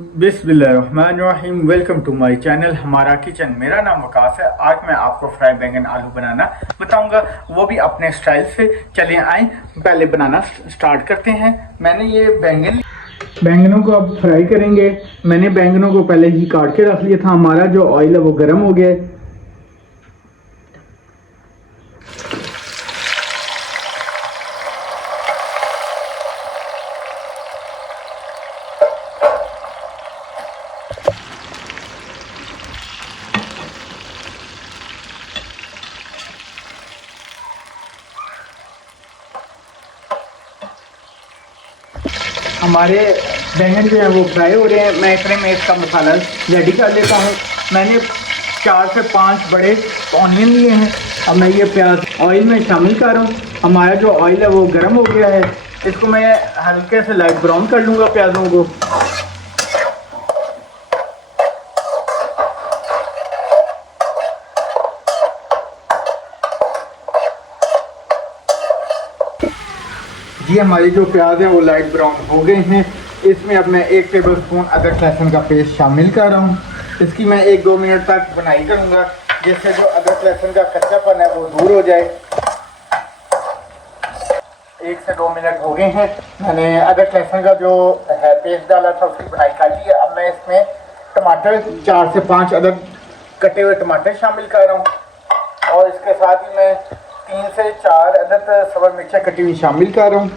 बिस्मिल्लाहिर्रहमानिर्रहीम। Welcome to my channel हमारा kitchen. मेरा नाम वकास है। आज मैं आपको फ्राई बैंगन आलू बनाना बताऊंगा, वो भी अपने स्टाइल से। चलिए आए पहले बनाना स्टार्ट करते हैं। मैंने ये बैंगनों को अब फ्राई करेंगे। मैंने बैंगनों को पहले ही काट के रख लिया था। हमारा जो ऑयल है वो गर्म हो गया है। हमारे बैंगन जो है वो फ्राई हो रहे हैं। मैं इतने में इसका मसाला रेडी कर लेता हूँ। मैंने 4 से 5 बड़े ऑनियन लिए हैं। अब मैं ये प्याज ऑयल में शामिल कर रहा हूँ। हमारा जो ऑयल है वो गर्म हो गया है। इसको मैं हल्के से लाइट ब्राउन कर लूँगा प्याज़ों को। जी हमारे जो प्याज है वो लाइट ब्राउन हो गए हैं। इसमें अब मैं 1 टेबल स्पून अदरक लहसुन का पेस्ट शामिल कर रहा हूँ। इसकी मैं 1-2 मिनट तक बुनाई करूँगा, जिससे जो अदरक लहसुन का कच्चापन है वो दूर हो जाए। 1 से 2 मिनट हो गए हैं। मैंने अदरक लहसुन का जो है पेस्ट डाला था उसकी बुनाई कर ली है। अब मैं इसमें टमाटर 4 से 5 अदद कटे हुए टमाटर शामिल कर रहा हूँ और इसके साथ ही मैं 3 से 4 अदद सब्ज़ मिर्चें कटी हुई शामिल कर रहा हूँ।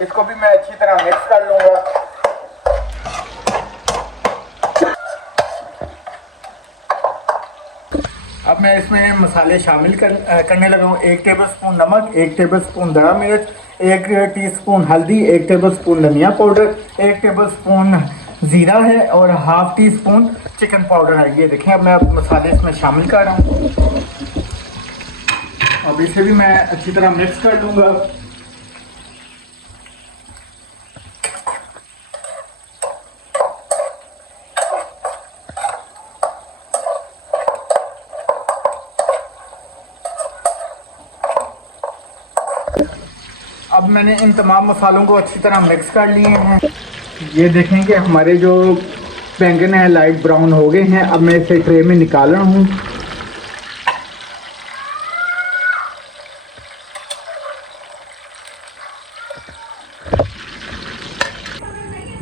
इसको भी मैं अच्छी तरह मिक्स कर लूँगा। अब मैं इसमें मसाले शामिल करने लगा हूँ। 1 टेबल स्पून नमक, 1 टेबल स्पून धरा मिर्च, 1 टीस्पून हल्दी, 1 टेबल स्पून धनिया पाउडर, 1 टेबल स्पून ज़ीरा है और ½ टी स्पून चिकन पाउडर है। ये देखें, अब मैं मसाले इसमें शामिल कर रहा हूँ। अब इसे भी मैं अच्छी तरह मिक्स कर लूँगा। अब मैंने इन तमाम मसालों को अच्छी तरह मिक्स कर लिए हैं। ये देखें कि हमारे जो बैंगन है लाइट ब्राउन हो गए हैं। अब मैं इसे ट्रे में निकाल रहा हूँ।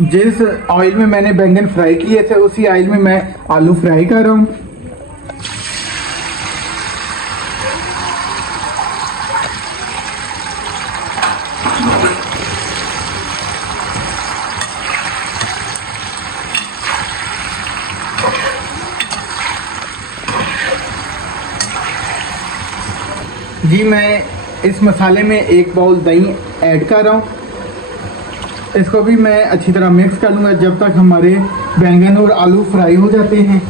जिस ऑयल में मैंने बैंगन फ्राई किए थे उसी ऑयल में मैं आलू फ्राई कर रहा हूँ। जी मैं इस मसाले में 1 बाउल दही ऐड कर रहा हूँ। इसको भी मैं अच्छी तरह मिक्स कर लूँगा जब तक हमारे बैंगन और आलू फ्राई हो जाते हैं।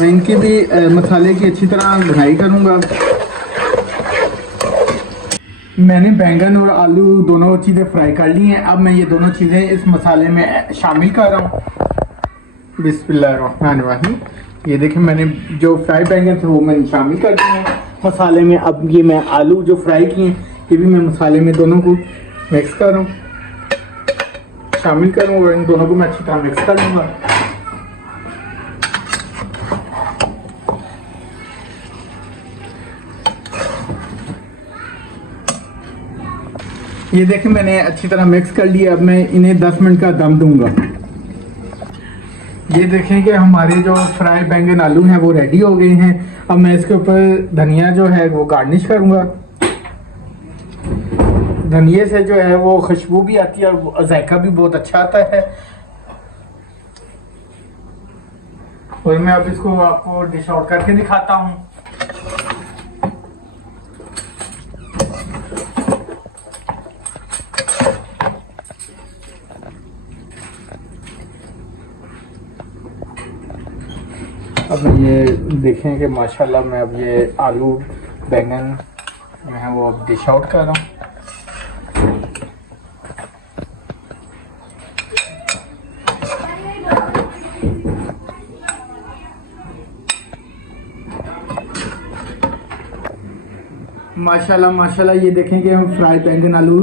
मैं इनकी भी मसाले की अच्छी तरह भुनाई करूँगा। मैंने बैंगन और आलू दोनों चीज़ें फ्राई कर ली हैं। अब मैं ये दोनों चीज़ें इस मसाले में शामिल कर रहा हूँ। बिस्मिल्लाहिर्रहमानिर्रहीम। ये देखें, मैंने जो फ्राई बैंगन थे वो मैंने शामिल कर दिए हैं मसाले में। अब ये मैं आलू जो फ्राई किए हैं ये भी मैं मसाले में दोनों को मिक्स कर रहा हूँ, शामिल करूँगा और इन दोनों को मैं अच्छी तरह मिक्स कर लूँगा। ये देखें, मैंने अच्छी तरह मिक्स कर लिया। अब मैं इन्हें 10 मिनट का दम दूंगा। ये देखें कि हमारे जो फ्राई बैंगन आलू हैं वो रेडी हो गए हैं। अब मैं इसके ऊपर धनिया जो है वो गार्निश करूंगा। धनिये से जो है वो खुशबू भी आती है और जायका भी बहुत अच्छा आता है। और मैं अब इसको आपको डिश आउट करके दिखाता हूँ। अब ये देखें कि माशाल्लाह मैं अब ये आलू बैंगन जो है वो अब डिश आउट कर रहा हूँ। माशाल्लाह माशाल्लाह, ये देखें कि हम फ्राई बैंगन आलू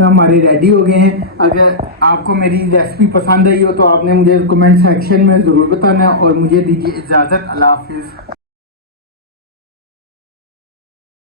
हमारे रेडी हो गए हैं। अगर आपको मेरी रेसिपी पसंद आई हो तो आपने मुझे कमेंट सेक्शन में ज़रूर बताना है और मुझे दीजिए इजाज़त। अल्लाह हाफिज़।